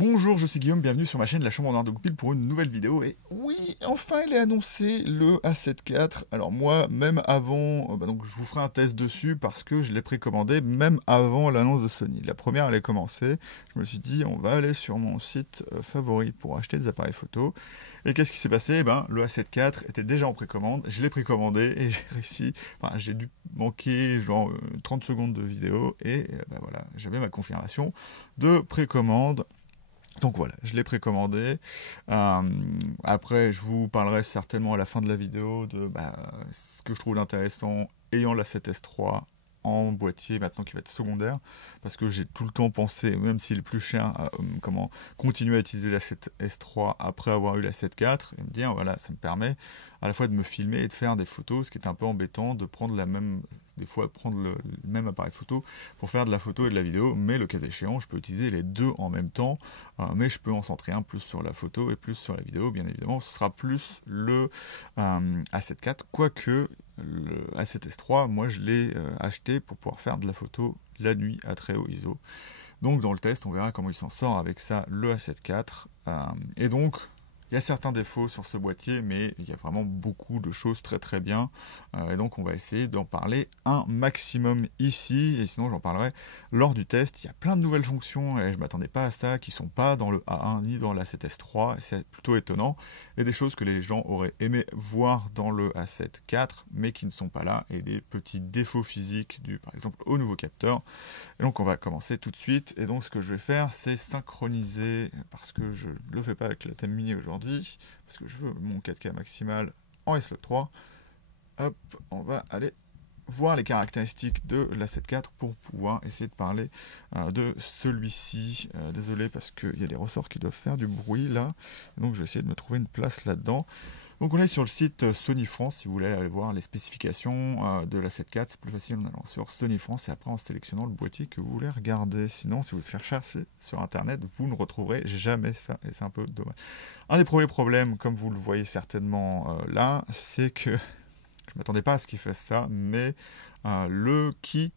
Bonjour, je suis Guillaume, bienvenue sur ma chaîne La Chambre en Art de Goupil pour une nouvelle vidéo. Et oui, enfin il est annoncé le A7 IV. Alors moi, même avant, donc je vous ferai un test dessus parce que je l'ai précommandé même avant l'annonce de Sony. La première elle est commencée, je me suis dit on va aller sur mon site favori pour acheter des appareils photo. Et qu'est-ce qui s'est passé? Eh ben, le A7 IV était déjà en précommande, je l'ai précommandé et j'ai réussi, enfin j'ai dû manquer genre 30 secondes de vidéo et ben voilà, j'avais ma confirmation de précommande. Donc voilà, je l'ai précommandé. Après, je vous parlerai certainement à la fin de la vidéo de ce que je trouve intéressant ayant la 7S3 en boîtier maintenant qui va être secondaire, parce que j'ai tout le temps pensé, même s'il est plus cher, à comment continuer à utiliser la 7S3 après avoir eu la 7 IV et me dire voilà, ça me permet à la fois de me filmer et de faire des photos, ce qui est un peu embêtant de prendre la même, des fois prendre le même appareil photo pour faire de la photo et de la vidéo, mais le cas échéant, je peux utiliser les deux en même temps, mais je peux en centrer un plus sur la photo et plus sur la vidéo, bien évidemment, ce sera plus le A7 IV, quoique le A7S3, moi je l'ai acheté pour pouvoir faire de la photo la nuit à très haut ISO. Donc dans le test, on verra comment il s'en sort avec ça, le A7 IV. Et donc, il y a certains défauts sur ce boîtier, mais il y a vraiment beaucoup de choses très très bien. Et donc on va essayer d'en parler un maximum ici, et sinon j'en parlerai lors du test. Il y a plein de nouvelles fonctions, et je ne m'attendais pas à ça, qui ne sont pas dans le A1 ni dans la 7S3, et c'est plutôt étonnant. Et des choses que les gens auraient aimé voir dans le A7 IV, mais qui ne sont pas là, et des petits défauts physiques dus par exemple au nouveau capteur. Et donc on va commencer tout de suite, et donc ce que je vais faire c'est synchroniser, parce que je ne le fais pas avec la thème mini aujourd'hui, parce que je veux mon 4K maximal en S3. Hop, on va aller voir les caractéristiques de la 7 IV pour pouvoir essayer de parler de celui-ci. Désolé parce qu'il y a les ressorts qui doivent faire du bruit là, donc je vais essayer de me trouver une place là-dedans. Donc on est sur le site Sony France, si vous voulez aller voir les spécifications de la 7 IV, c'est plus facile en allant sur Sony France et après en sélectionnant le boîtier que vous voulez regarder. Sinon, si vous faites chercher sur internet, vous ne retrouverez jamais ça et c'est un peu dommage. Un des premiers problèmes, comme vous le voyez certainement là, c'est que je ne m'attendais pas à ce qu'il fasse ça, mais le kit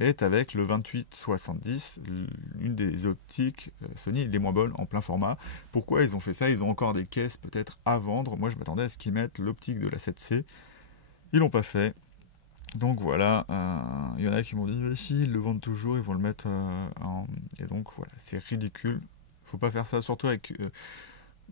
est avec le 2870, une des optiques Sony les moins bonnes en plein format. Pourquoi ils ont fait ça? Ils ont encore des caisses peut-être à vendre. Moi je m'attendais à ce qu'ils mettent l'optique de la 7C. Ils l'ont pas fait. Donc voilà, il y en a qui m'ont dit mais si, ils le vendent toujours, ils vont le mettre en... Et donc voilà, c'est ridicule. Faut pas faire ça, surtout avec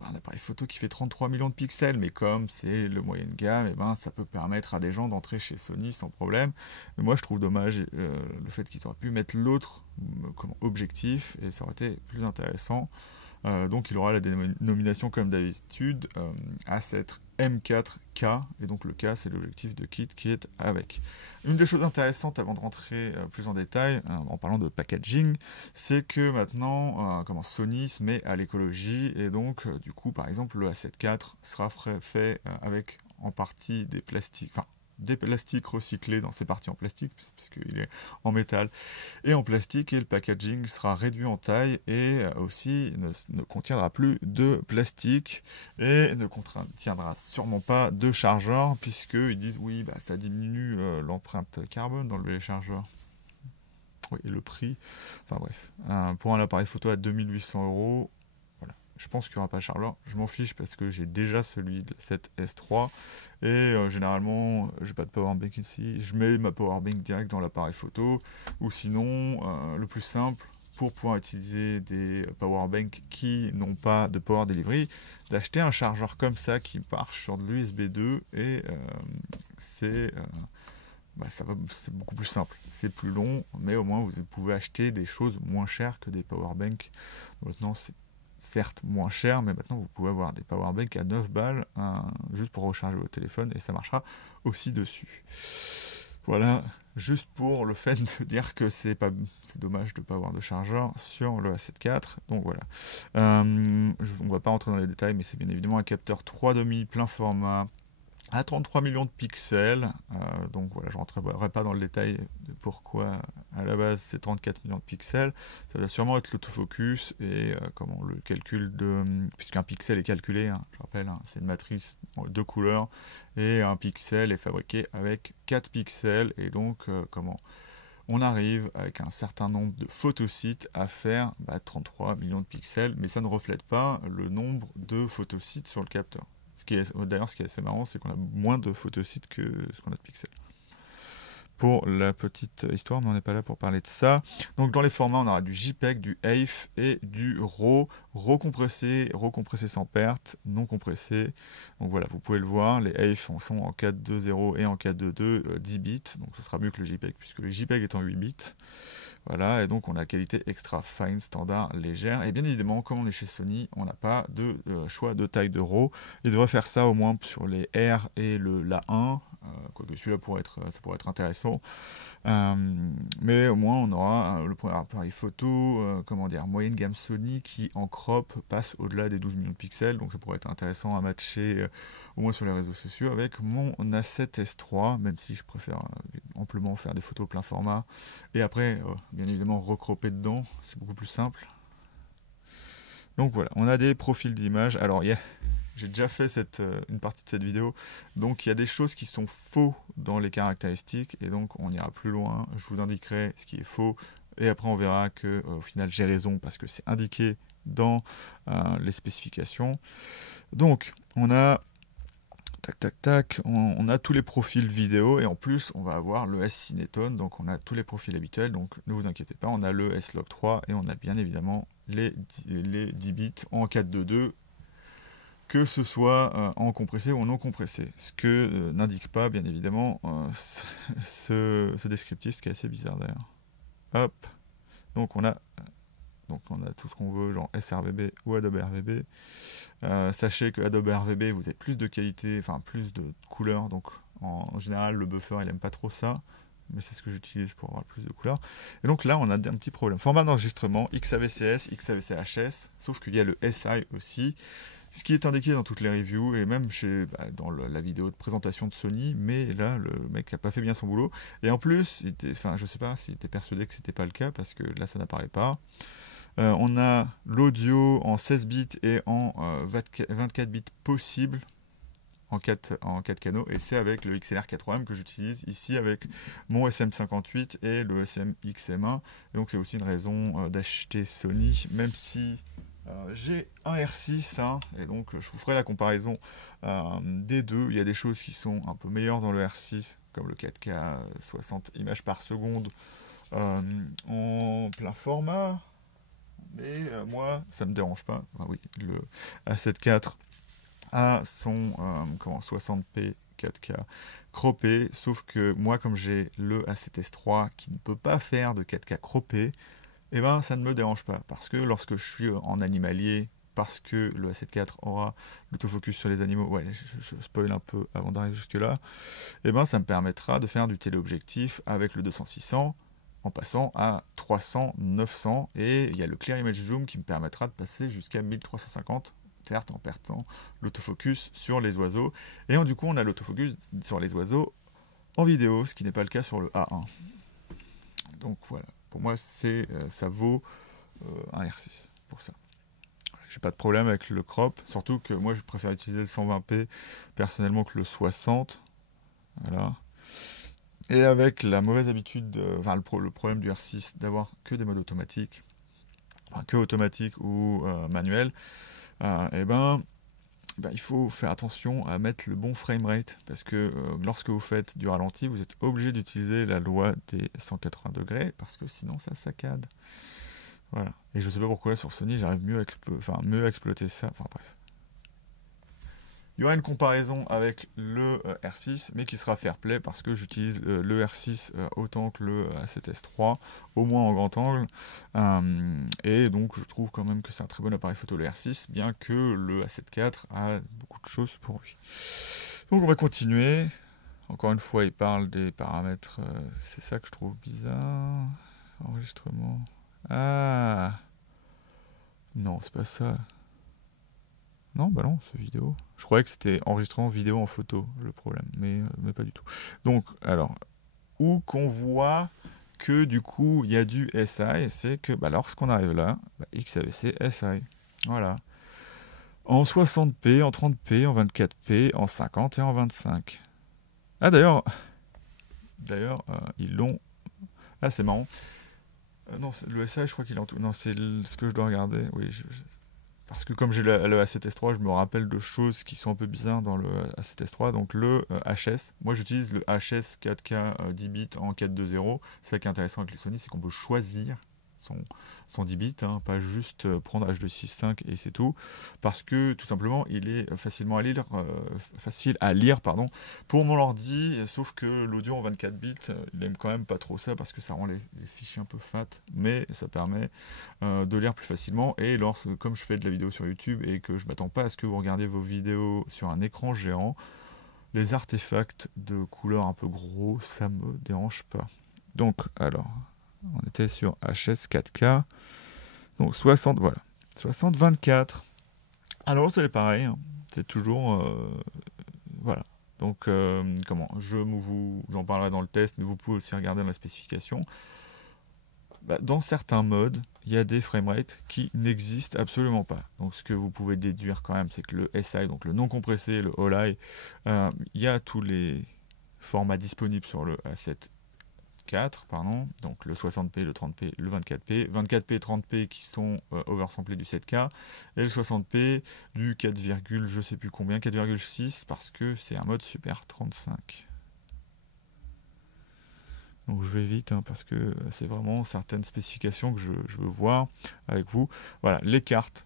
un appareil photo qui fait 33 millions de pixels, mais comme c'est le moyen de gamme, et ben, ça peut permettre à des gens d'entrer chez Sony sans problème. Mais moi, je trouve dommage le fait qu'ils auraient pu mettre l'autre comme objectif, et ça aurait été plus intéressant. Donc il aura la dénomination comme d'habitude A7 M4K, et donc le K c'est l'objectif de kit qui est avec. Une des choses intéressantes avant de rentrer plus en détail, en parlant de packaging, c'est que maintenant Sony se met à l'écologie, et donc du coup par exemple le A7 IV sera fait avec en partie des plastiques, enfin des plastiques recyclés dans ses parties en plastique, puisqu'il est en métal et en plastique, et le packaging sera réduit en taille et aussi ne contiendra plus de plastique et ne contiendra sûrement pas de chargeur, puisqu'ils disent oui, bah, ça diminue l'empreinte carbone dans le chargeur. Oui, et le prix, enfin bref, pour un appareil photo à 2800 €, voilà. Je pense qu'il n'y aura pas de chargeur, je m'en fiche parce que j'ai déjà celui de cette S3 et généralement j'ai pas de powerbank ici, je mets ma powerbank direct dans l'appareil photo, ou sinon le plus simple pour pouvoir utiliser des powerbanks qui n'ont pas de power delivery, d'acheter un chargeur comme ça qui marche sur de l'USB 2 et c'est c'est beaucoup plus simple. C'est plus long, mais au moins vous pouvez acheter des choses moins chères que des powerbanks. Maintenant, c'est certes moins cher, mais maintenant vous pouvez avoir des powerbanks à 9 balles juste pour recharger votre téléphone et ça marchera aussi dessus. Voilà, juste pour le fait de dire que c'est dommage de ne pas avoir de chargeur sur le A7 IV. Donc voilà. On ne va pas rentrer dans les détails, mais c'est bien évidemment un capteur 3,5 plein format à 33 millions de pixels, donc voilà, je ne rentrerai pas dans le détail de pourquoi à la base c'est 34 millions de pixels, ça doit sûrement être l'autofocus et comment le calcul de, puisqu'un pixel est calculé, hein, je rappelle, hein, c'est une matrice en deux couleurs, et un pixel est fabriqué avec 4 pixels, et donc on arrive avec un certain nombre de photosites à faire 33 millions de pixels, mais ça ne reflète pas le nombre de photosites sur le capteur. D'ailleurs, ce qui est assez marrant, c'est qu'on a moins de photosites que ce qu'on a de pixels. Pour la petite histoire, mais on n'est pas là pour parler de ça. Donc dans les formats, on aura du JPEG, du AIF et du RAW, recompressé sans perte, non compressé. Donc voilà, vous pouvez le voir, les AIF sont en 4.2.0 et en 4.2.2 10 bits, donc ce sera mieux que le JPEG, puisque le JPEG est en 8 bits. Voilà, et donc on a la qualité extra fine, standard, légère. Et bien évidemment, comme on est chez Sony, on n'a pas de choix de taille de RAW. Il devrait faire ça au moins sur les R et l'A1, quoique celui-là ça pourrait être intéressant. Mais au moins on aura le premier appareil photo, moyenne gamme Sony qui en crop passe au-delà des 12 millions de pixels, donc ça pourrait être intéressant à matcher au moins sur les réseaux sociaux avec mon A7S3, même si je préfère amplement faire des photos plein format et après bien évidemment recropper dedans, c'est beaucoup plus simple. Donc voilà, on a des profils d'images. Alors j'ai déjà fait une partie de cette vidéo, donc il y a des choses qui sont faux dans les caractéristiques, et donc on ira plus loin, je vous indiquerai ce qui est faux, et après on verra que au final j'ai raison, parce que c'est indiqué dans les spécifications. Donc on a on a tous les profils vidéo, et en plus on va avoir le S-Cinétone, donc on a tous les profils habituels, donc ne vous inquiétez pas, on a le S-Log3, et on a bien évidemment les 10 bits en 4.2.2, que ce soit en compressé ou en non compressé. Ce que n'indique pas, bien évidemment, ce descriptif, ce qui est assez bizarre d'ailleurs. Hop, donc on a tout ce qu'on veut, genre sRVB ou Adobe RVB. Sachez que Adobe RVB, vous avez plus de qualité, enfin plus de couleurs, donc en général le buffer il aime pas trop ça, mais c'est ce que j'utilise pour avoir plus de couleurs. Et donc là on a un petit problème. Format d'enregistrement, XAVCS, XAVC-HS, sauf qu'il y a le SI aussi, ce qui est indiqué dans toutes les reviews, et même dans la vidéo de présentation de Sony, mais là, le mec n'a pas fait bien son boulot. Et en plus, je sais pas s'il était persuadé que c'était pas le cas, parce que là, ça n'apparaît pas. On a l'audio en 16 bits et en 24 bits possible, en 4 canaux, et c'est avec le XLR4M que j'utilise ici avec mon SM58 et le SMXM1. Et donc c'est aussi une raison d'acheter Sony, même si j'ai un R6, et donc je vous ferai la comparaison des deux. Il y a des choses qui sont un peu meilleures dans le R6, comme le 4K 60 images par seconde en plein format, mais moi ça me dérange pas. Oui, le A7 IV a son 60p 4K croppé, sauf que moi, comme j'ai le A7S3 qui ne peut pas faire de 4K croppé, et ben ça ne me dérange pas, parce que lorsque je suis en animalier, parce que le A7 IV aura l'autofocus sur les animaux, ouais, je spoil un peu avant d'arriver jusque là, et ben ça me permettra de faire du téléobjectif avec le 200-600 en passant à 300, 900, et il y a le Clear Image Zoom qui me permettra de passer jusqu'à 1350, certes en perdant l'autofocus sur les oiseaux, et du coup on a l'autofocus sur les oiseaux en vidéo, ce qui n'est pas le cas sur le A1. Donc voilà, pour moi ça vaut un R6 pour ça. J'ai pas de problème avec le crop, surtout que moi je préfère utiliser le 120p personnellement que le 60. Voilà. Et avec la mauvaise habitude, le problème du R6 d'avoir que des modes automatiques, que automatique ou manuel, il faut faire attention à mettre le bon framerate, parce que lorsque vous faites du ralenti, vous êtes obligé d'utiliser la loi des 180 degrés, parce que sinon ça saccade. Voilà. Et je sais pas pourquoi sur Sony j'arrive mieux à exploiter ça. Enfin bref. Il y aura une comparaison avec le R6, mais qui sera fair play, parce que j'utilise le R6 autant que le A7S3, au moins en grand angle. Et donc je trouve quand même que c'est un très bon appareil photo, le R6, bien que le A7 IV a beaucoup de choses pour lui. Donc on va continuer. Encore une fois, il parle des paramètres. C'est ça que je trouve bizarre. Enregistrement. Ah non, c'est pas ça. Non, bah non, c'est vidéo. Je croyais que c'était enregistrement vidéo en photo, le problème, mais pas du tout. Donc, alors, où qu'on voit que du coup, il y a du SI, c'est que lorsqu'on arrive là, XAVC SI. Voilà. En 60p, en 30p, en 24p, en 50 et en 25. Ah, d'ailleurs, ils l'ont Ah, c'est marrant. Non, le SI, je crois qu'il est en tout. Non, c'est ce que je dois regarder. Oui, parce que comme j'ai le A7S3, je me rappelle de choses qui sont un peu bizarres dans le A7S3. Donc le HS, moi j'utilise le HS 4K 10 bits en 4.2.0. C'est ça qui est intéressant avec les Sony, c'est qu'on peut choisir son, son 10 bits, hein, pas juste prendre H265 et c'est tout. Parce que tout simplement, il est facile à lire, pardon, pour mon ordi. Sauf que l'audio en 24 bits, il aime quand même pas trop ça parce que ça rend les fichiers un peu fat. Mais ça permet de lire plus facilement. Et comme je fais de la vidéo sur YouTube et que je m'attends pas à ce que vous regardiez vos vidéos sur un écran géant, les artefacts de couleur un peu gros, ça me dérange pas. Donc, alors, on était sur HS 4K. Donc 60, voilà. 60-24. Alors c'est pareil, hein. C'est toujours... voilà. Donc, comment j'en parlerai dans le test, mais vous pouvez aussi regarder dans la spécification. Dans certains modes, il y a des framerates qui n'existent absolument pas. Donc ce que vous pouvez déduire quand même, c'est que le SI, donc le non compressé, le All-I, il y a tous les formats disponibles sur le A7 IV, pardon, donc le 60p, le 30p, le 24p, 24p et 30p qui sont oversamplés du 7K, et le 60p du 4, je sais plus combien, 4,6 parce que c'est un mode Super 35. Donc je vais vite hein, parce que c'est vraiment certaines spécifications que je veux voir avec vous. Voilà, les cartes.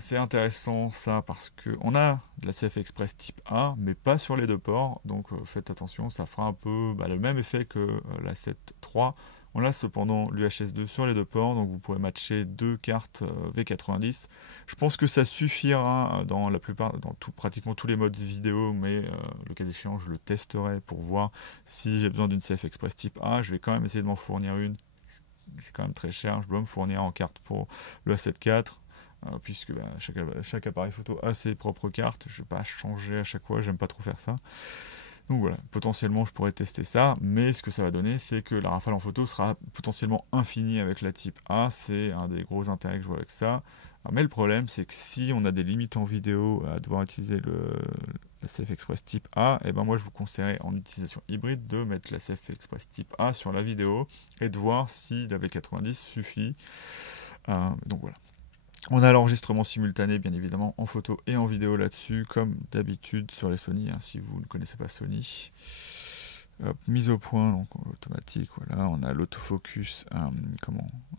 C'est intéressant ça parce qu'on a de la CF Express type A, mais pas sur les deux ports. Donc faites attention, ça fera un peu le même effet que la 7.3. On a cependant l'UHS2 sur les deux ports, donc vous pourrez matcher deux cartes V90. Je pense que ça suffira dans la plupart, pratiquement tous les modes vidéo, mais le cas échéant, je le testerai pour voir si j'ai besoin d'une CF Express type A. Je vais quand même essayer de m'en fournir une. C'est quand même très cher. Je dois me fournir en carte pour le A7 IV. Puisque chaque appareil photo a ses propres cartes. Je ne vais pas changer à chaque fois, j'aime pas trop faire ça. Donc voilà, potentiellement je pourrais tester ça, mais ce que ça va donner, c'est que la rafale en photo sera potentiellement infinie avec la type A. C'est un des gros intérêts que je vois avec ça. Mais le problème, c'est que si on a des limites en vidéo à devoir utiliser la CF Express type A, et ben moi je vous conseillerais en utilisation hybride de mettre la CF Express type A sur la vidéo et de voir si la V90 suffit. Donc voilà. On a l'enregistrement simultané, bien évidemment, en photo et en vidéo là-dessus, comme d'habitude sur les Sony, hein, si vous ne connaissez pas Sony. Hop, mise au point, donc automatique, voilà. On a l'autofocus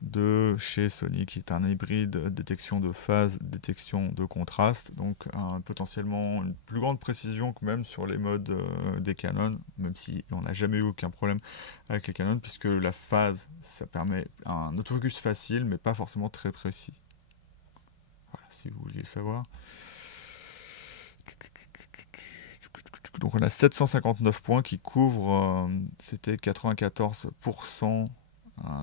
de chez Sony, qui est un hybride détection de phase, détection de contraste, donc potentiellement une plus grande précision que même sur les modes des Canon, même si on n'a jamais eu aucun problème avec les Canon, puisque la phase, ça permet un autofocus facile, mais pas forcément très précis. Voilà, si vous vouliez le savoir. Donc on a 759 points qui couvrent, c'était 94%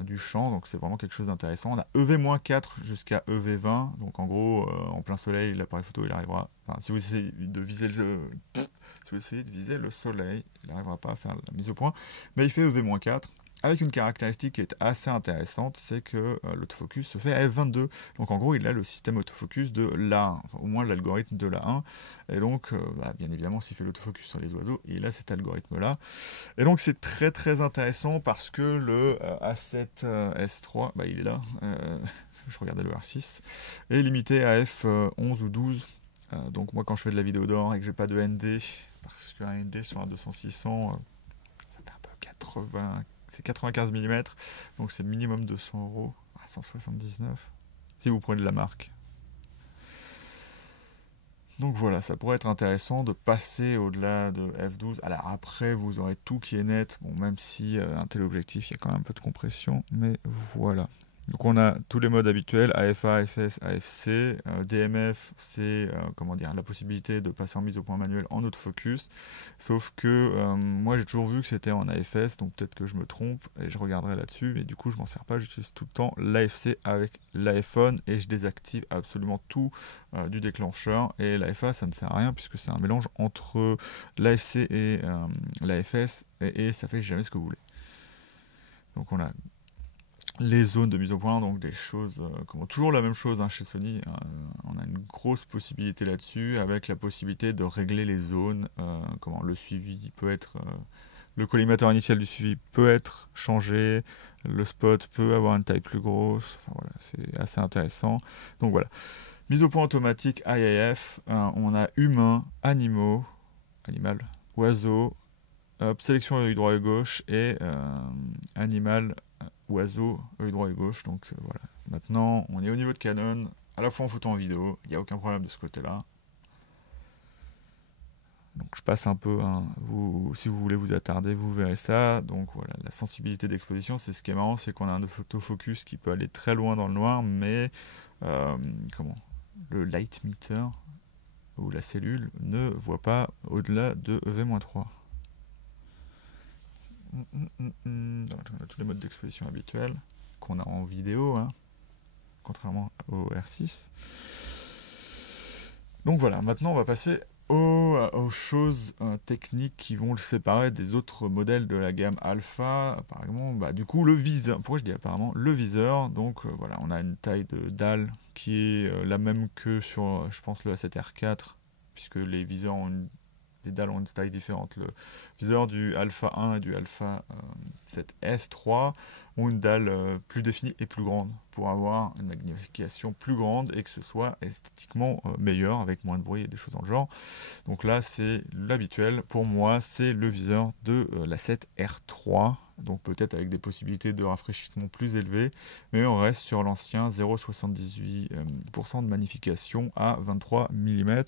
du champ, donc c'est vraiment quelque chose d'intéressant. On a EV-4 jusqu'à EV20, donc en gros, en plein soleil, l'appareil photo, il arrivera... Enfin, si vous essayez de viser le soleil, il n'arrivera pas à faire la mise au point, mais il fait EV-4. Avec une caractéristique qui est assez intéressante, c'est que l'autofocus se fait à f22. Donc en gros, il a le système autofocus de l'A1, enfin, au moins l'algorithme de l'A1. Et donc, bien évidemment, s'il fait l'autofocus sur les oiseaux, il a cet algorithme-là. Et donc c'est très très intéressant parce que le A7S3, il est là, je regardais le R6, est limité à f11 ou 12. Donc moi quand je fais de la vidéo d'or et que j'ai pas de ND, parce qu'un ND sur un 200-600, ça fait un peu 80... C'est 95 mm, donc c'est minimum 200 euros, 179, si vous prenez de la marque. Donc voilà, ça pourrait être intéressant de passer au-delà de f12. Alors après, vous aurez tout qui est net, bon, même si un téléobjectif, il y a quand même un peu de compression, mais voilà. Donc on a tous les modes habituels, AFA, AFS, AFC, DMF, c'est la possibilité de passer en mise au point manuelle en autofocus, sauf que moi j'ai toujours vu que c'était en AFS, donc peut-être que je me trompe et je regarderai là-dessus, mais du coup je m'en sers pas, j'utilise tout le temps l'AFC avec l'iPhone et je désactive absolument tout du déclencheur, et l'AFA ça ne sert à rien puisque c'est un mélange entre l'AFC et l'AFS et ça fait jamais ce que vous voulez. Donc on a les zones de mise au point, donc des choses, toujours la même chose chez Sony, on a une grosse possibilité là-dessus, avec la possibilité de régler les zones, le suivi peut être Le collimateur initial du suivi peut être changé, le spot peut avoir une taille plus grosse, enfin voilà, c'est assez intéressant. Donc voilà, mise au point automatique IAF, on a humain, animaux, animal, oiseau, sélection œil droit et gauche et animal, oiseau, œil droit et gauche. Donc voilà, maintenant on est au niveau de Canon, à la fois en photo et en vidéo, il n'y a aucun problème de ce côté-là. Donc je passe un peu, hein, si vous voulez vous attarder, vous verrez ça. Donc voilà, la sensibilité d'exposition, c'est ce qui est marrant, c'est qu'on a un autofocus qui peut aller très loin dans le noir, mais le light meter ou la cellule ne voit pas au-delà de EV-3. On a tous les modes d'exposition habituels qu'on a en vidéo, hein, contrairement au R6. Donc voilà, maintenant on va passer aux choses techniques qui vont le séparer des autres modèles de la gamme Alpha. Apparemment, du coup, le viseur. Pourquoi je dis apparemment le viseur? Donc voilà, on a une taille de dalle qui est la même que sur, je pense, le A7R4, puisque les viseurs les dalles ont une taille différente. Le viseur du Alpha 1 et du Alpha 7S3 ont une dalle plus définie et plus grande pour avoir une magnification plus grande et que ce soit esthétiquement meilleur avec moins de bruit et des choses dans le genre. Donc là, c'est l'habituel. Pour moi, c'est le viseur de la 7R3. Donc peut-être avec des possibilités de rafraîchissement plus élevées, mais on reste sur l'ancien 0,78% de magnification à 23 mm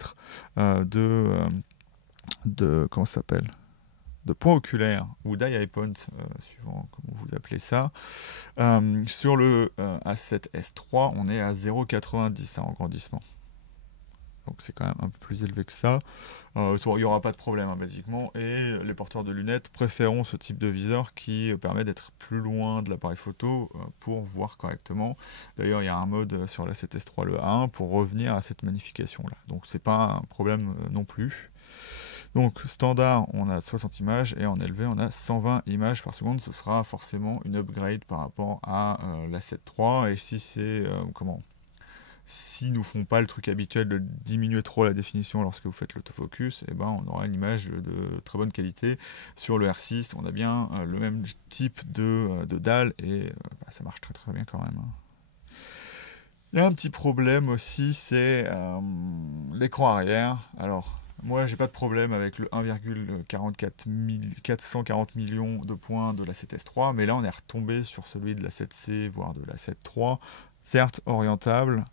comment ça s'appelle, de point oculaire ou d'eye point, suivant comment vous appelez ça. Sur le A7S3, on est à 0,90 en grandissement. Donc c'est quand même un peu plus élevé que ça. Il n'y aura pas de problème, hein, basiquement. Et les porteurs de lunettes préféreront ce type de viseur qui permet d'être plus loin de l'appareil photo pour voir correctement. D'ailleurs, il y a un mode sur la 7S3, le A1, pour revenir à cette magnification-là. Donc c'est pas un problème non plus. Donc standard, on a 60 images et en élevé, on a 120 images par seconde. Ce sera forcément une upgrade par rapport à la 7.3. Et si c'est s'ils nous font pas le truc habituel de diminuer trop la définition lorsque vous faites l'autofocus, et on aura une image de très bonne qualité. Sur le R6, on a bien le même type de dalle et ça marche très très bien quand même. Il y a un petit problème aussi, c'est l'écran arrière. Alors, moi, j'ai pas de problème avec le 1,440 millions de points de la 7S3, mais là, on est retombé sur celui de la 7C, voire de la 7.3. Certes, orientable,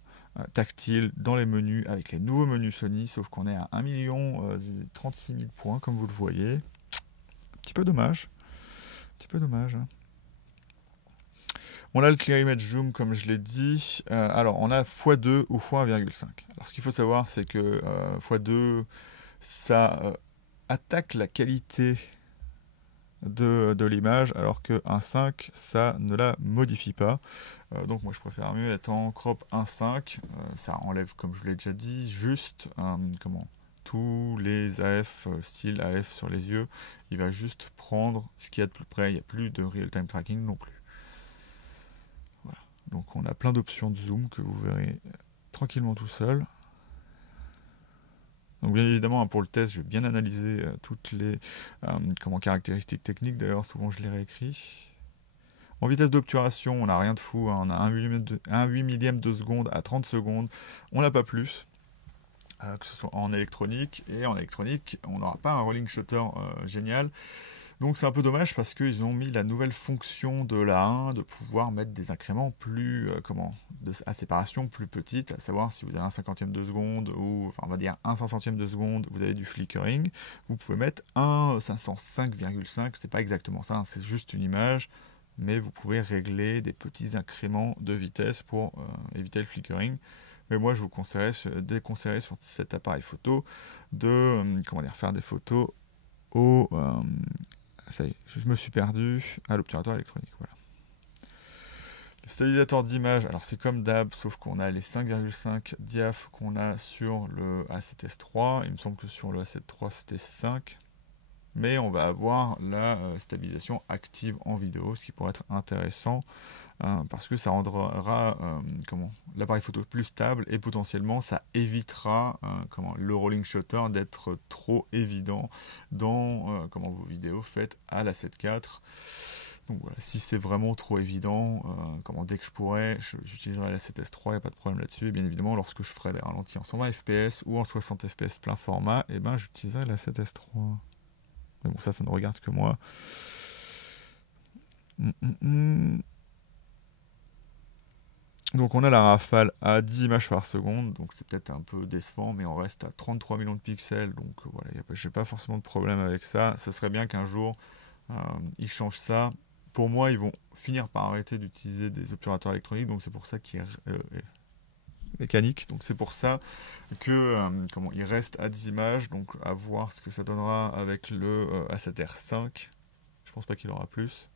tactile, dans les menus, avec les nouveaux menus Sony, sauf qu'on est à 1 36 000 points, comme vous le voyez. Un petit peu dommage. Hein. On a le Clear Image Zoom, comme je l'ai dit. Alors, on a x2 ou x1,5. Alors, ce qu'il faut savoir, c'est que x2, ça attaque la qualité de l'image, alors que 1.5, ça ne la modifie pas. Donc, moi, je préfère mieux être en crop 1.5. Ça enlève, comme je vous l'ai déjà dit, juste tous les AF, style AF sur les yeux. Il va juste prendre ce qu'il y a de plus près. Il n'y a plus de real-time tracking non plus. Donc on a plein d'options de zoom que vous verrez tranquillement tout seul. Donc bien évidemment, pour le test, je vais bien analyser toutes les caractéristiques techniques. D'ailleurs, souvent je les réécris. En vitesse d'obturation, on n'a rien de fou. On a un 8 millième de seconde à 30 secondes. On n'a pas plus. Que ce soit en électronique. Et en électronique, on n'aura pas un rolling shutter génial. Donc c'est un peu dommage parce qu'ils ont mis la nouvelle fonction de la 1 de pouvoir mettre des incréments plus à séparation plus petite, à savoir si vous avez un 50e de seconde ou on va dire un 500e de seconde, vous avez du flickering, vous pouvez mettre un 505,5, c'est pas exactement ça, hein, c'est juste une image, mais vous pouvez régler des petits incréments de vitesse pour éviter le flickering. Mais moi je vous déconseillerais sur cet appareil photo de faire des photos au ça y est, je me suis perdu à l'obturateur électronique. Voilà. Le stabilisateur d'image, alors c'est comme d'hab, sauf qu'on a les 5,5 diaph qu'on a sur le A7S3. Il me semble que sur le A7 c'était 5. Mais on va avoir la stabilisation active en vidéo, ce qui pourrait être intéressant parce que ça rendra l'appareil photo plus stable et potentiellement ça évitera le rolling shutter d'être trop évident dans vos vidéos faites à la 7.4. Donc voilà, si c'est vraiment trop évident, dès que je pourrais, j'utiliserai la 7S3, il n'y a pas de problème là-dessus. Et bien évidemment, lorsque je ferai des ralentis en 120 fps ou en 60 fps plein format, j'utiliserai la 7S3. Mais bon, ça ne regarde que moi. Donc on a la rafale à 10 images par seconde, donc c'est peut-être un peu décevant, mais on reste à 33 millions de pixels, donc voilà, j'ai pas forcément de problème avec ça. Ce serait bien qu'un jour, ils changent ça. Pour moi, ils vont finir par arrêter d'utiliser des obturateurs électroniques, donc c'est pour ça qu'ils mécanique, donc c'est pour ça que il reste à 10 images, donc à voir ce que ça donnera avec le A7R5. Je pense pas qu'il aura plus.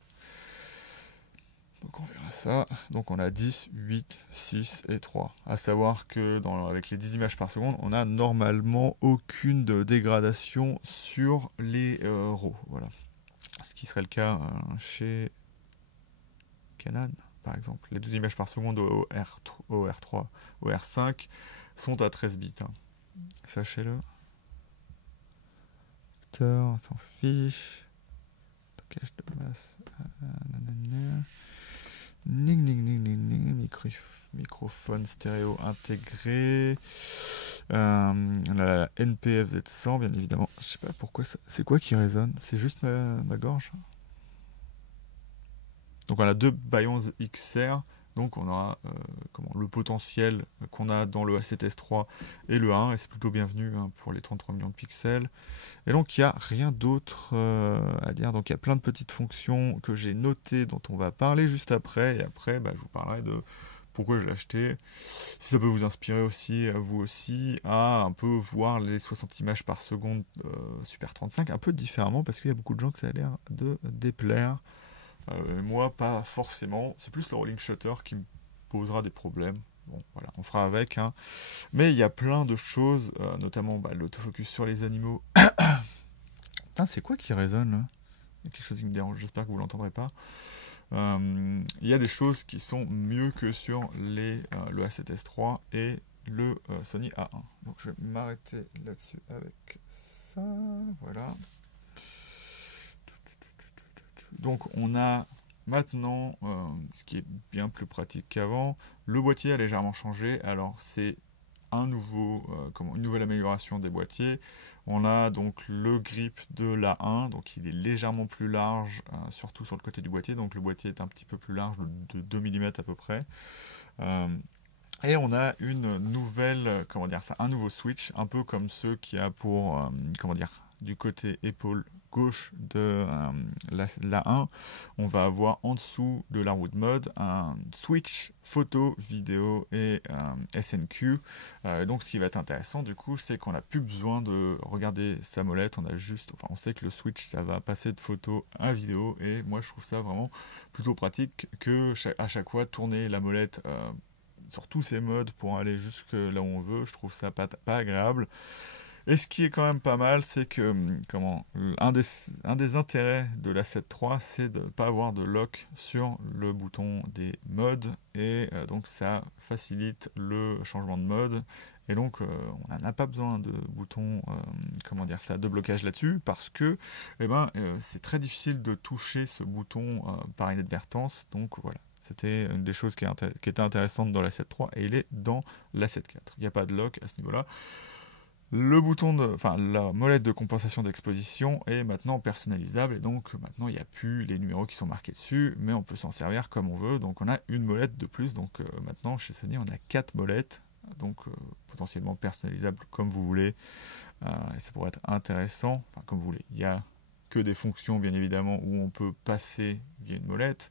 Donc on verra ça. Donc on a 10, 8, 6 et 3. À savoir que avec les 10 images par seconde, on a normalement aucune dégradation sur les RAW. Voilà. Ce qui serait le cas chez Canon, par exemple. Les 12 images par seconde au R3, au R5 sont à 13 bits. Sachez-le. T'en fiche. Stockage de masse. Microphone stéréo intégré. La NPF Z100, bien évidemment. Je sais pas pourquoi ça. C'est quoi qui résonne? C'est juste ma gorge. Donc on a 2 Bayonz XR. Donc on aura le potentiel qu'on a dans le A7S3 et le A1, et c'est plutôt bienvenu pour les 33 millions de pixels. Et donc il n'y a rien d'autre à dire. Donc il y a plein de petites fonctions que j'ai notées, dont on va parler juste après. Et après, je vous parlerai de pourquoi je l'ai acheté. Si ça peut vous inspirer aussi, vous aussi, à un peu voir les 60 images par seconde Super 35 un peu différemment, parce qu'il y a beaucoup de gens que ça a l'air de déplaire. Moi, pas forcément. C'est plus le rolling shutter qui me posera des problèmes. Bon, voilà, on fera avec. Mais il y a plein de choses, notamment l'autofocus sur les animaux. Putain, c'est quoi qui résonne là? Il y a quelque chose qui me dérange, j'espère que vous ne l'entendrez pas. Il y a des choses qui sont mieux que sur le A7S3 et le Sony A1. Donc je vais m'arrêter là-dessus avec ça. Voilà. Donc on a maintenant, ce qui est bien plus pratique qu'avant, le boîtier a légèrement changé. Alors c'est une nouvelle amélioration des boîtiers. On a donc le grip de l'A1, donc il est légèrement plus large, surtout sur le côté du boîtier. Donc le boîtier est un petit peu plus large, de 2 mm à peu près. Et on a une nouvelle, un nouveau switch, un peu comme ceux qu'il y a pour, du côté épaule gauche de l'A1, on va avoir en dessous de la route mode un switch photo, vidéo et SNQ. Donc ce qui va être intéressant du coup, c'est qu'on n'a plus besoin de regarder sa molette, on sait que le switch ça va passer de photo à vidéo, et moi je trouve ça vraiment plutôt pratique que à chaque fois tourner la molette sur tous ces modes pour aller jusque là où on veut. Je trouve ça pas agréable. Et ce qui est quand même pas mal, c'est que un des intérêts de la 7.3, c'est de ne pas avoir de lock sur le bouton des modes, et donc ça facilite le changement de mode. Et donc on n'en a pas besoin de bouton de blocage là-dessus, parce que c'est très difficile de toucher ce bouton par inadvertance. Donc voilà. C'était une des choses qui était intéressante dans la 7.3, et il est dans la 7.4. Il n'y a pas de lock à ce niveau-là. Le bouton la molette de compensation d'exposition est maintenant personnalisable, et donc maintenant il n'y a plus les numéros qui sont marqués dessus, mais on peut s'en servir comme on veut. Donc on a une molette de plus. Donc maintenant chez Sony on a 4 molettes, donc potentiellement personnalisables comme vous voulez. Et ça pourrait être intéressant, comme vous voulez. Il y a que des fonctions bien évidemment où on peut passer via une molette,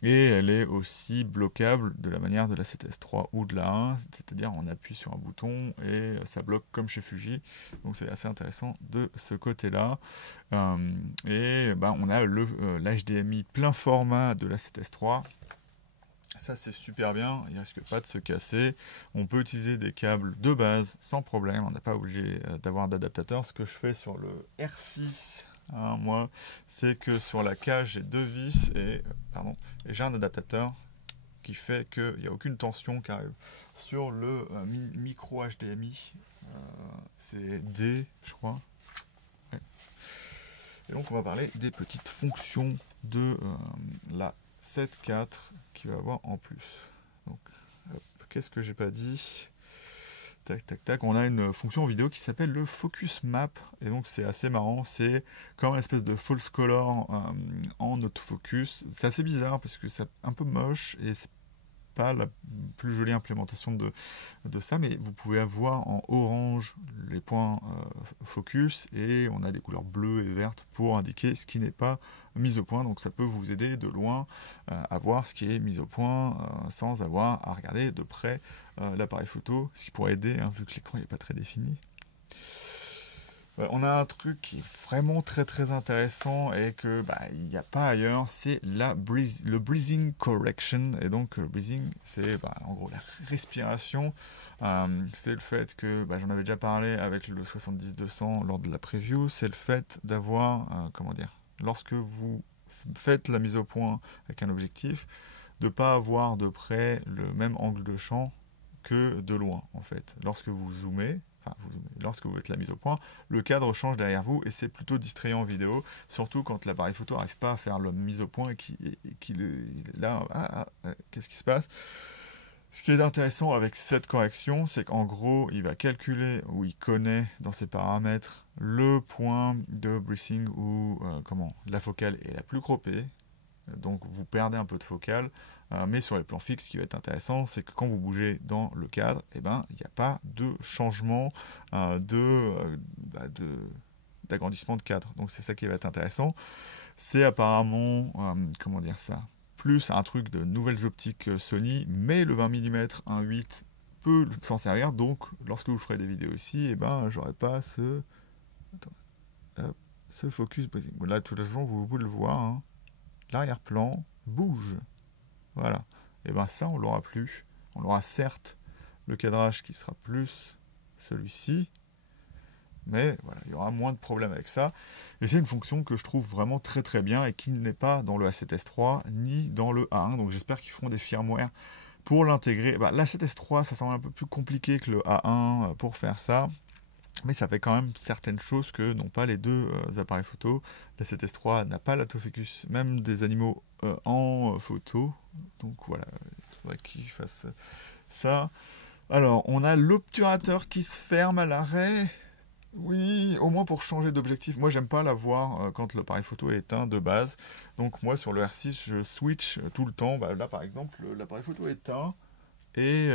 et elle est aussi bloquable de la manière de la 7S3 ou de la 1, c'est-à-dire on appuie sur un bouton et ça bloque comme chez Fuji. Donc c'est assez intéressant de ce côté-là. Et on a l'HDMI plein format de la 7S3. Ça c'est super bien, il risque pas de se casser. On peut utiliser des câbles de base sans problème, on n'est pas obligé d'avoir d'adaptateur. Ce que je fais sur le R6 Hein, moi, c'est que sur la cage, j'ai deux vis et, et j'ai un adaptateur qui fait qu'il n'y a aucune tension qui arrive. Sur le micro HDMI, c'est D, je crois. Ouais. Et donc, on va parler des petites fonctions de la 7.4 qu'il va avoir en plus. Donc, qu'est-ce que j'ai pas dit? Tac, tac, tac. On a une fonction vidéo qui s'appelle le Focus Map. Et donc, c'est assez marrant. C'est comme une espèce de false color en autofocus. C'est assez bizarre parce que c'est un peu moche et c'est pas la plus jolie implémentation de ça, mais vous pouvez avoir en orange les points focus et on a des couleurs bleues et vertes pour indiquer ce qui n'est pas mis au point. Donc ça peut vous aider de loin à voir ce qui est mis au point sans avoir à regarder de près l'appareil photo, ce qui pourrait aider vu que l'écran n'est pas très défini. On a un truc qui est vraiment très très intéressant et que il n'y a pas ailleurs, c'est le breathing correction. Et donc le breathing, c'est en gros la respiration. C'est le fait que, j'en avais déjà parlé avec le 70-200 lors de la preview, c'est le fait d'avoir, lorsque vous faites la mise au point avec un objectif, de ne pas avoir de près le même angle de champ que de loin en fait. Lorsque vous zoomez, lorsque vous faites la mise au point, le cadre change derrière vous et c'est plutôt distrayant en vidéo, surtout quand l'appareil photo n'arrive pas à faire la mise au point et qu'il est là, qu'est-ce qui se passe? Ce qui est intéressant avec cette correction, c'est qu'en gros, il va calculer ou il connaît dans ses paramètres le point de breathing où la focale est la plus croppée, donc vous perdez un peu de focale. Mais sur les plans fixes, ce qui va être intéressant, c'est que quand vous bougez dans le cadre, il n'y a pas de changement d'agrandissement de cadre. Donc c'est ça qui va être intéressant. C'est apparemment, plus un truc de nouvelles optiques Sony, mais le 20 mm 1.8 peut s'en servir. Donc lorsque vous ferez des vidéos ici, j'aurai pas ce focus. Là, de toute façon, vous pouvez le voir. Hein. L'arrière-plan bouge. Voilà. Et ça, on l'aura plus. On aura certes le cadrage qui sera plus celui-ci, mais voilà, il y aura moins de problèmes avec ça. Et c'est une fonction que je trouve vraiment très très bien et qui n'est pas dans le A7S3 ni dans le A1. Donc j'espère qu'ils feront des firmware pour l'intégrer. L'A7S3, ça semble un peu plus compliqué que le A1 pour faire ça. Mais ça fait quand même certaines choses que n'ont pas les deux appareils photo. La 7S3 n'a pas l'autofocus, même des animaux en photo. Donc voilà, il faudrait qu'ils fassent ça. Alors, on a l'obturateur qui se ferme à l'arrêt. Oui, au moins pour changer d'objectif. Moi, j'aime pas la voir quand l'appareil photo est éteint de base. Donc moi, sur le R6, je switch tout le temps. Là, par exemple, l'appareil photo est éteint. Et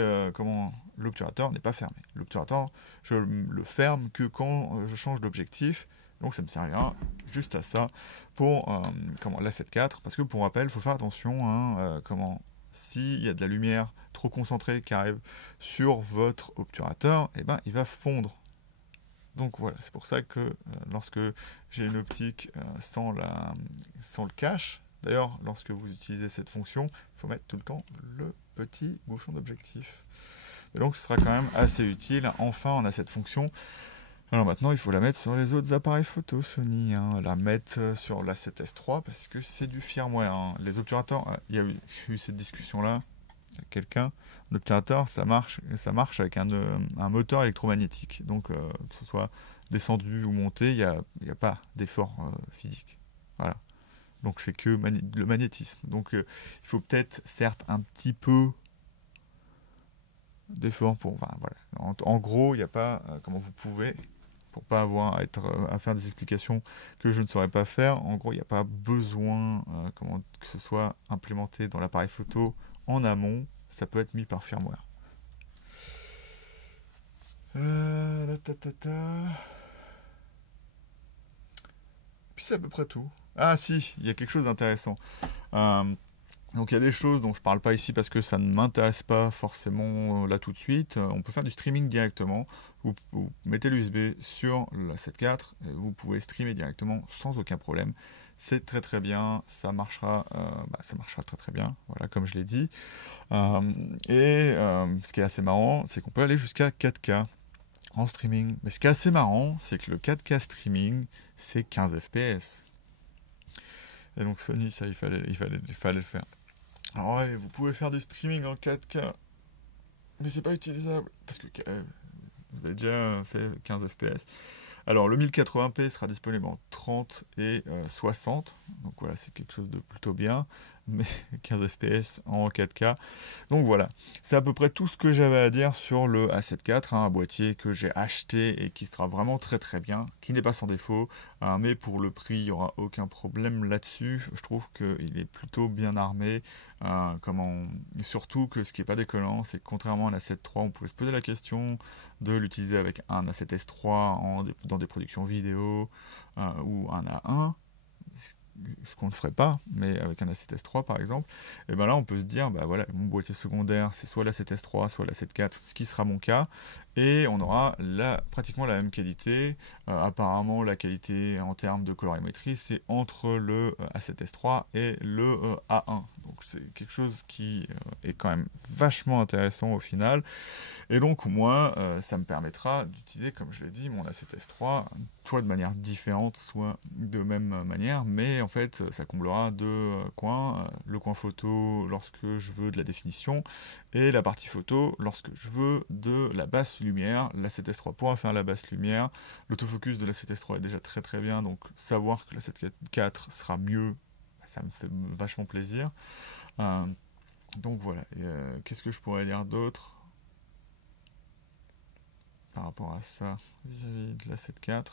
l'obturateur n'est pas fermé. L'obturateur, je le ferme que quand je change d'objectif. Donc ça me servira juste à ça pour la 7.4. Parce que pour rappel, il faut faire attention. S'il y a de la lumière trop concentrée qui arrive sur votre obturateur, il va fondre. Donc voilà, c'est pour ça que lorsque j'ai une optique sans le cache, d'ailleurs, lorsque vous utilisez cette fonction, il faut mettre tout le temps le petit bouchon d'objectif. Et donc ce sera quand même assez utile. Enfin, on a cette fonction. Alors maintenant, il faut la mettre sur les autres appareils photo Sony. La mettre sur la 7S3 parce que c'est du firmware. Les obturateurs, il y a eu cette discussion-là. Quelqu'un, l'obturateur, ça marche avec un moteur électromagnétique. Donc, que ce soit descendu ou monté, il n'y a pas d'effort physique. Voilà. Donc c'est que le magnétisme. Donc il faut peut-être, certes, un petit peu d'effort pour... voilà. En gros, il n'y a pas... comment vous pouvez, pour pas avoir à faire des explications que je ne saurais pas faire, en gros, il n'y a pas besoin que ce soit implémenté dans l'appareil photo en amont. Ça peut être mis par firmware. Puis c'est à peu près tout. Ah si, il y a quelque chose d'intéressant. Donc il y a des choses dont je ne parle pas ici parce que ça ne m'intéresse pas forcément là tout de suite. On peut faire du streaming directement. Vous mettez l'USB sur la 7.4 et vous pouvez streamer directement sans aucun problème. C'est très très bien, ça marchera très très bien, voilà, comme je l'ai dit. Ce qui est assez marrant, c'est qu'on peut aller jusqu'à 4K. en streaming. Mais ce qui est assez marrant, c'est que le 4K streaming, c'est 15 FPS. Et donc Sony, ça, il fallait le faire. Alors ouais, vous pouvez faire du streaming en 4K, mais c'est pas utilisable, parce que vous avez déjà fait 15 FPS. Alors le 1080p sera disponible en 30 et 60, donc voilà, c'est quelque chose de plutôt bien, mais 15 FPS en 4K. Donc voilà, c'est à peu près tout ce que j'avais à dire sur le A7 IV, un boîtier que j'ai acheté et qui sera vraiment très très bien, qui n'est pas sans défaut, mais pour le prix, il n'y aura aucun problème là-dessus. Je trouve qu'il est plutôt bien armé, surtout que ce qui n'est pas décollant, c'est que contrairement à l'A7 III, on pouvait se poser la question de l'utiliser avec un A7S III dans des productions vidéo ou un A1, ce qu'on ne ferait pas, mais avec un A7S III par exemple, et ben là on peut se dire, bah voilà, mon boîtier secondaire c'est soit l'A7S III, soit l'A7 IV, ce qui sera mon cas, et on aura pratiquement la même qualité. Apparemment la qualité en termes de colorimétrie c'est entre le A7S III et le A1, donc c'est quelque chose qui est quand même vachement intéressant au final. Et donc moi, ça me permettra d'utiliser, comme je l'ai dit, mon A7S III, soit de manière différente, soit de même manière, mais en fait, ça comblera deux coins. Le coin photo lorsque je veux de la définition, et la partie photo lorsque je veux de la basse lumière. L'A7S III pourra faire la basse lumière. L'autofocus de l'A7S III est déjà très très bien, donc savoir que l'A7 IV sera mieux, ça me fait vachement plaisir. Donc voilà, qu'est-ce que je pourrais dire d'autre par rapport à ça vis-à-vis de la 7.4?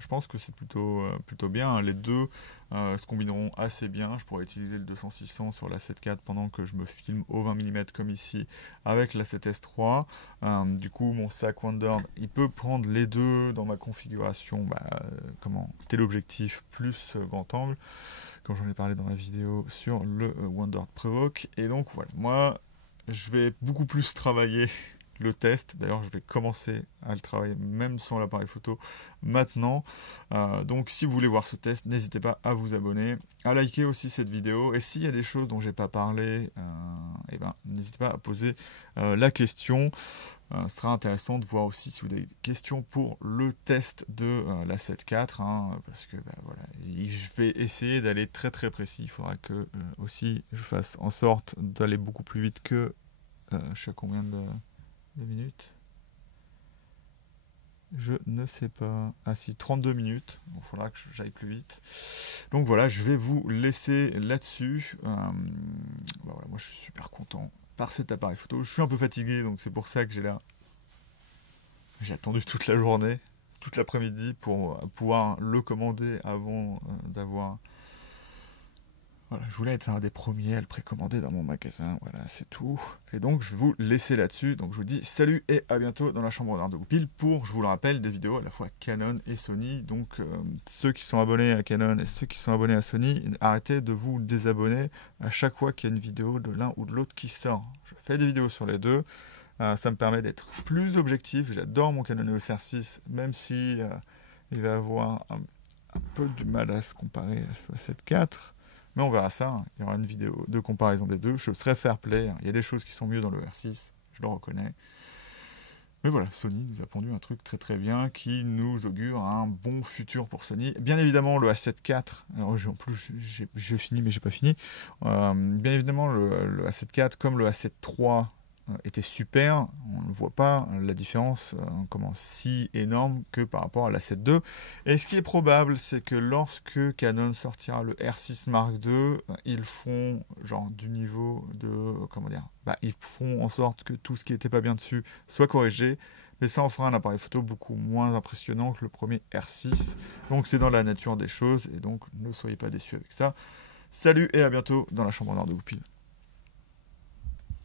Je pense que c'est plutôt bien. Les deux se combineront assez bien. Je pourrais utiliser le 200-600 sur la 7.4 pendant que je me filme au 20 mm comme ici avec la 7S III. Du coup, mon sac Wonder, il peut prendre les deux dans ma configuration téléobjectif plus grand angle, comme j'en ai parlé dans la vidéo sur le Wonder Provoke. Et donc voilà, moi, je vais beaucoup plus travailler le test. D'ailleurs, je vais commencer à le travailler même sans l'appareil photo maintenant. Donc, si vous voulez voir ce test, n'hésitez pas à vous abonner, à liker aussi cette vidéo. Et s'il y a des choses dont j'ai pas parlé, n'hésitez pas à poser la question. Ce sera intéressant de voir aussi si vous avez des questions pour le test de la 7.4, parce que voilà, je vais essayer d'aller très très précis. Il faudra que aussi je fasse en sorte d'aller beaucoup plus vite que je sais combien de minutes. Je ne sais pas. Ah si, 32 minutes. Il faudra que j'aille plus vite. Donc voilà, je vais vous laisser là-dessus. Voilà, moi je suis super content par cet appareil photo. Je suis un peu fatigué, donc c'est pour ça que j'ai attendu toute la journée, toute l'après-midi pour pouvoir le commander avant d'avoir... Voilà, je voulais être un des premiers à le précommander dans mon magasin, voilà, c'est tout. Et donc, je vais vous laisser là-dessus. Donc, je vous dis salut et à bientôt dans la chambre d'art de Goupil pour, je vous le rappelle, des vidéos à la fois Canon et Sony. Donc, ceux qui sont abonnés à Canon et ceux qui sont abonnés à Sony, arrêtez de vous désabonner à chaque fois qu'il y a une vidéo de l'un ou de l'autre qui sort. Je fais des vidéos sur les deux. Ça me permet d'être plus objectif. J'adore mon Canon EOS R6, même si il va avoir un peu du mal à se comparer à ce 7.4. Mais on verra ça, il y aura une vidéo de comparaison des deux. Je serai fair play, il y a des choses qui sont mieux dans le R6, je le reconnais. Mais voilà, Sony nous a pondu un truc très très bien qui nous augure un bon futur pour Sony. Bien évidemment, le A7 IV, alors en plus j'ai fini mais j'ai pas fini. Bien évidemment, le A7 IV comme le A7 III était super, on ne voit pas la différence si énorme que par rapport à la 7 II. Et ce qui est probable, c'est que lorsque Canon sortira le R6 Mark II, ils font genre du niveau de ils font en sorte que tout ce qui n'était pas bien dessus soit corrigé, mais ça en fera un appareil photo beaucoup moins impressionnant que le premier R6. Donc c'est dans la nature des choses, et donc ne soyez pas déçus avec ça. Salut et à bientôt dans la chambre d'art de Goupil.